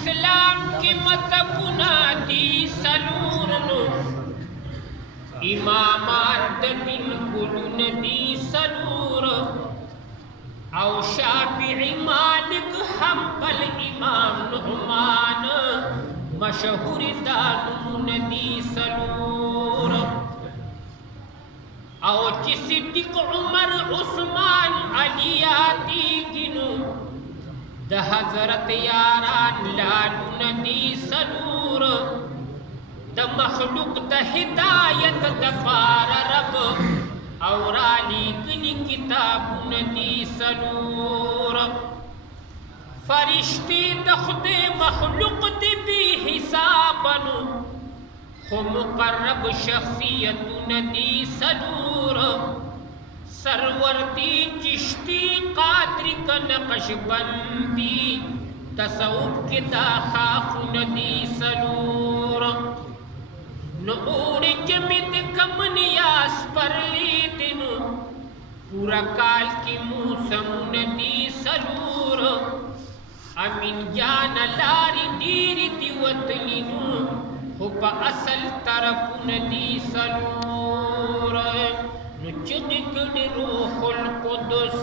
इस्लाम के मज़हबुना दी सलूरनो इमामात दिन कुलुन दी सलूर औ शाफिई मालिक हम्बल इमाम नुमान मशहूर दानुन दी सलूर औ सिद्दीक उमर उस्मान अली आती गिनु द हजरत यारान लालुन दी सलूर द मखलूक द हिदायत द पार रब और आली गली किताबुन दी सलूर फरिश्ते द खुदे मखलूक दी भी हिसाबनु खु मुकर्रब शख्सियतुन दी सलूर सरवरती चिश्ती कादरी का नक्शबंदी तसव्वुफ के दाखाखुन दी सलूर नूर जमित कमनियास पर ली दिन पूरा काल की मूसमुन दी सलूर अमीन जान लारी दीरी दिवतलिनु हुप असल तरपुन दी सलूर नुचदिक रूहुल कुदुस